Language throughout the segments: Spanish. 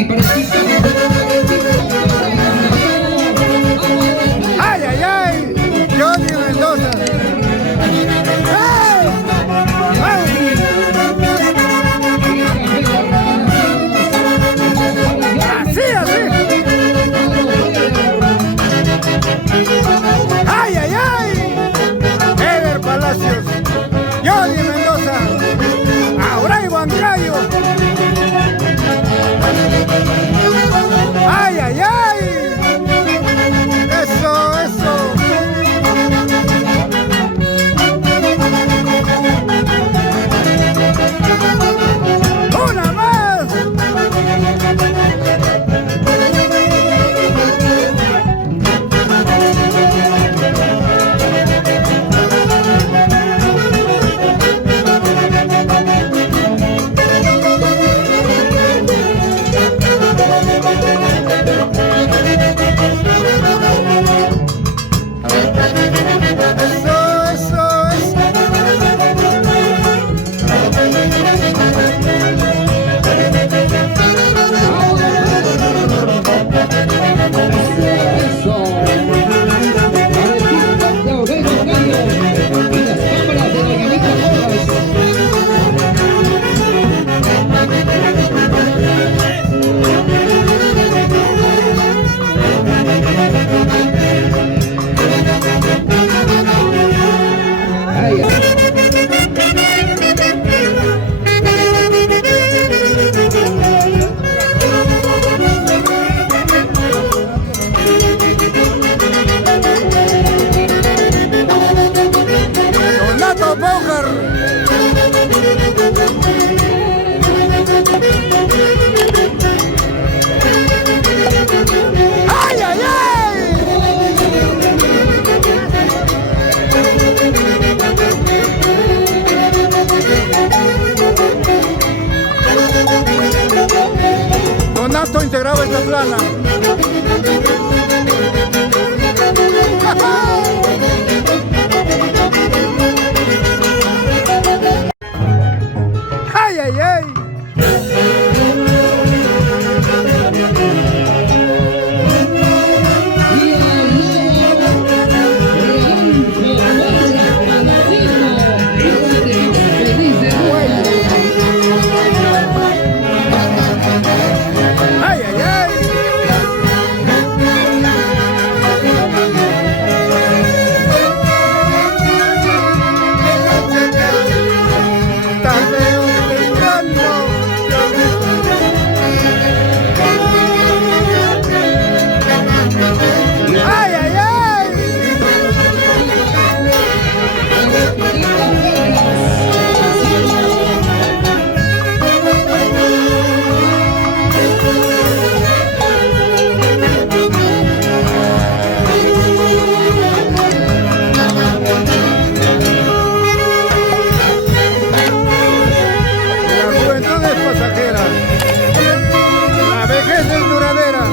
Ay, para ¡Ay, ay, ay! Johnny Mendoza. ¡Ay! ¡Ay! Así, así. ¡Ay, ay, ay! Eder Palacios, Johnny Mendoza, Auray Huancayo. ¡Ay, ay, ay! ¡Eso, eso! ¡Una más! Donato integraba esta plana. ¡Ay, ay, ay! ¡Ay, ay, ay! ¡Ay, ay, ay! La juventud es pasajera, la vejez es duradera.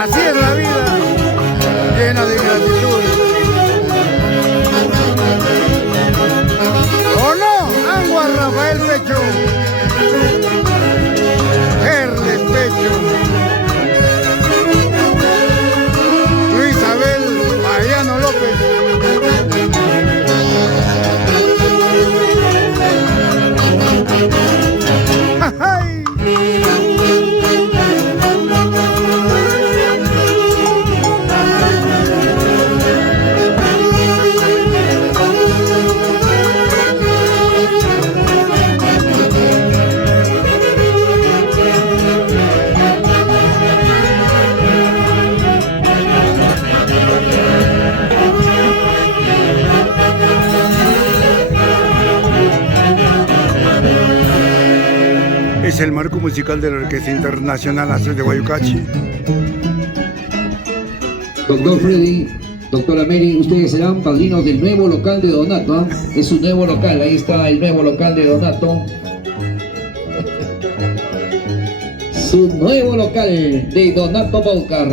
Así es la vida, llena de gratitud. ¿O no? Angua Rafael Pecho, Herles Pecho, Luis Abel Mariano López. ¡Ay! Es el marco musical de la Orquesta Internacional Astros de Guayucachi. Doctor Freddy, doctora Mary, ustedes serán padrinos del nuevo local de Donato. Es su nuevo local, ahí está el nuevo local de Donato. Su nuevo local de Donato Baucar.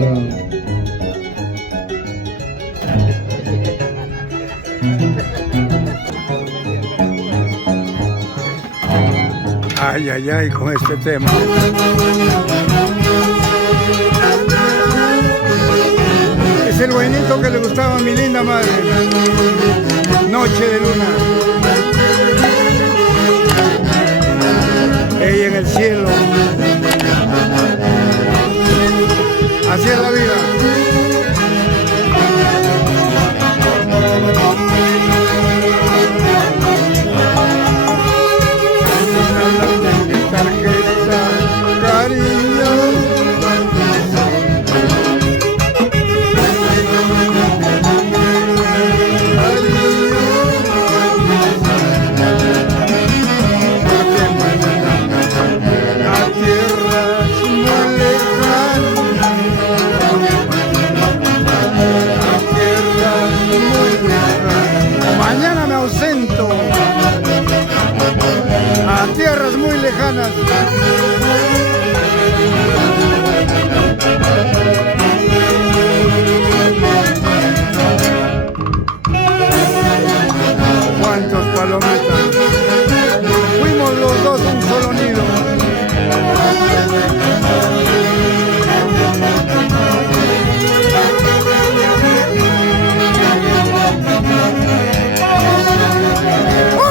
Ay, ay, ay, con este tema. Es el buenito que le gustaba a mi linda madre. Noche de luna. Ella en el cielo. Así es la vida. Tarjeta, cariño. A tierras muy lejanas, a tierras muy lejanas. Mañana me ausento. A tierras muy lejanas. ¿Cuántos palomitas? Fuimos los dos un solo nido.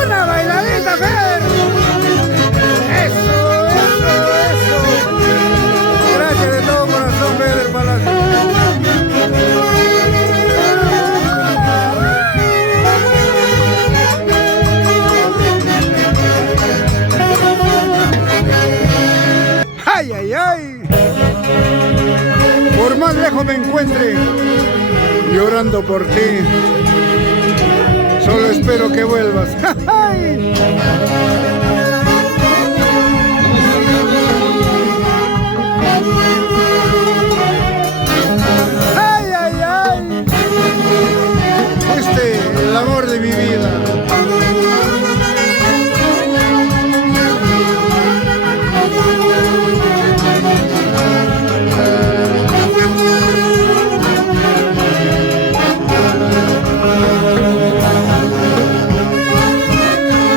¡Una bailadita, Fer! ¡Eso, eso, eso! Gracias de todo corazón, Fer del Palacio. ¡Ay, ay, ay! Por más lejos me encuentre, llorando por ti, solo espero que vuelvas. ¡Ay! ¡Ay, ay, ay! Fuiste el amor de mi vida.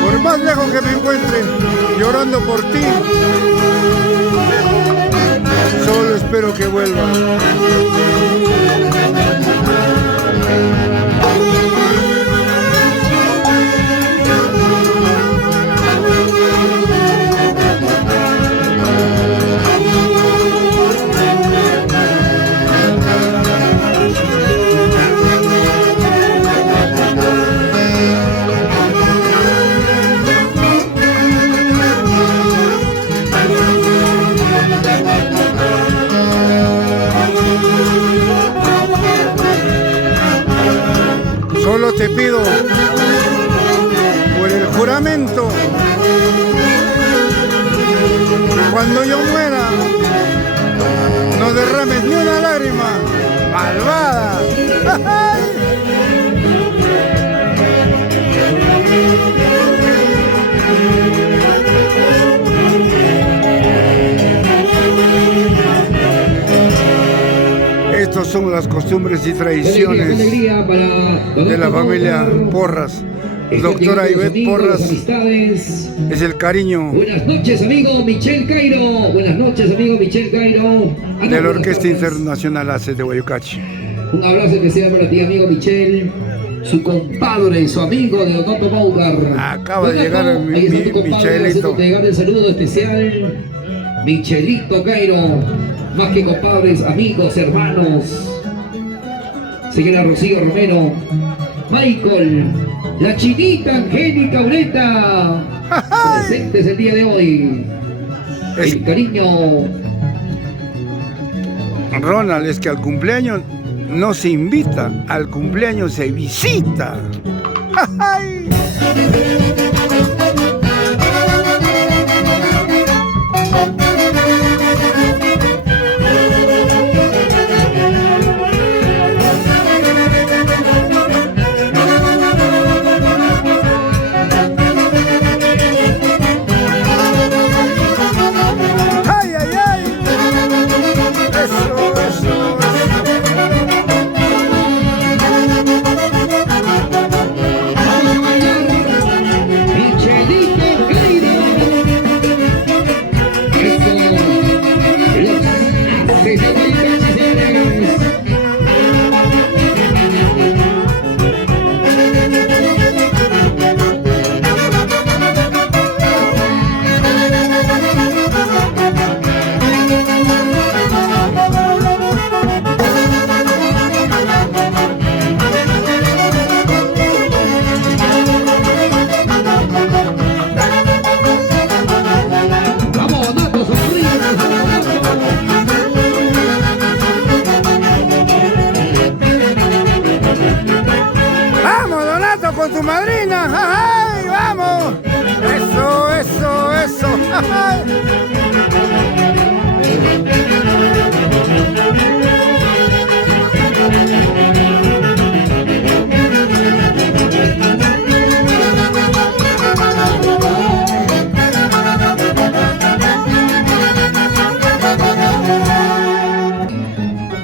Por más lejos que me encuentre, llorando por ti, solo espero que vuelvas. Solo te pido, por el juramento, cuando yo muera, no derrames ni una lágrima, malvada. Estos son las costumbres y tradiciones de la familia Porras. Doctora Ivette Porras es el cariño. Buenas noches, amigo Michel Cairo. Buenas noches, amigo Michel Cairo. De la Orquesta Internacional ACE de Guayucachi. Un abrazo especial para ti, amigo Michel. Su compadre, su amigo de Donato Baugar. Acaba de llegar Michelito. De llegar el saludo especial. Michelito Cairo. Más que compadres, amigos, hermanos. Señora Rocío Romero. Michael. La chinita Angélica Ureta. Presentes el día de hoy. El cariño. Ronald, es que al cumpleaños no se invita, al cumpleaños se visita. ¡Ay!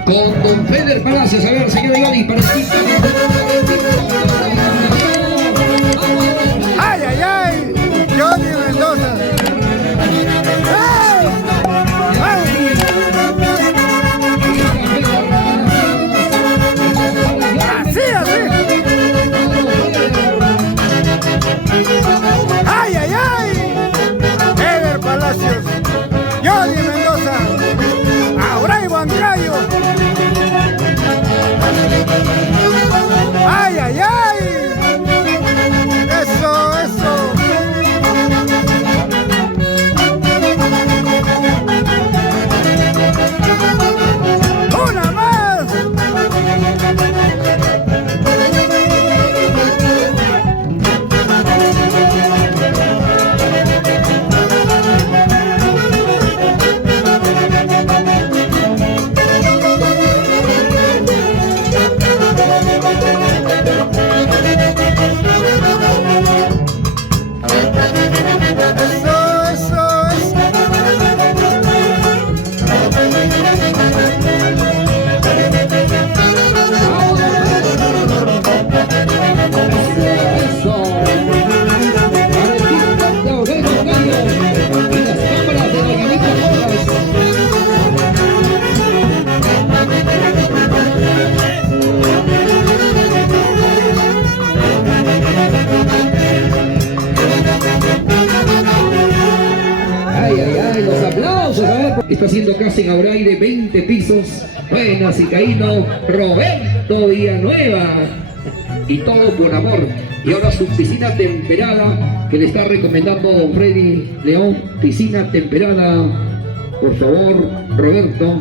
Con don Feder Palacios, a ver, señor Yoli, para el TikTok. ¡Ay, ay, ay! Johnny Mendoza. ¡Ay! ¡Ay! Así, así. ¡Ay, ay, ay! Feder Palacios, Johnny Mendoza, Auray Huancayo. ¡Ay, ay, ay! ¡Eso, eso! ¡Una más! Está haciendo casa en Auray de 20 pisos. Buenas, Icaíno, Roberto Villanueva. Y todo por amor. Y ahora su piscina temperada que le está recomendando don Freddy León. Piscina temperada. Por favor, Roberto.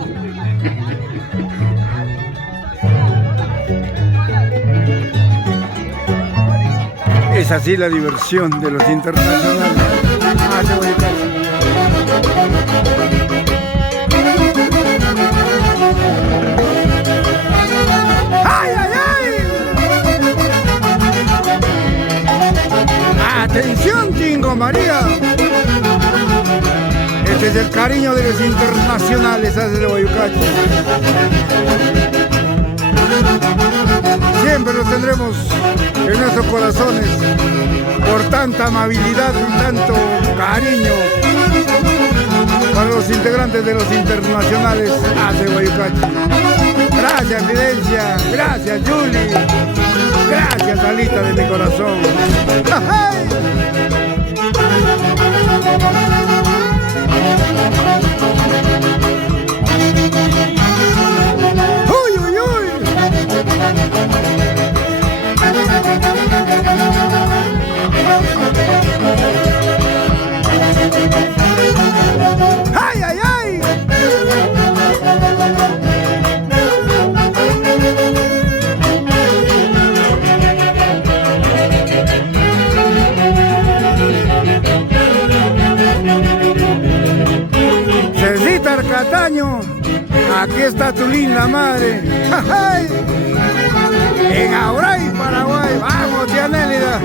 Es así la diversión de los internacionales. ¡Ay, ay, ay! ¡Atención, Tingo María! Este es el cariño de los internacionales hacia el Guayucacho. Siempre los tendremos en nuestros corazones por tanta amabilidad y tanto cariño para los integrantes de los internacionales hacia Guayucacho. Gracias, Fidencia, gracias, Julie, gracias, Alita de mi corazón. ¡Ay! ¡Uy, uy, uy! ¡Ay, ay, ay! Cecita Cataño, aquí está tu linda madre. ¡Ay! En Auray, Paraguay. ¡Vamos, tía Nélida!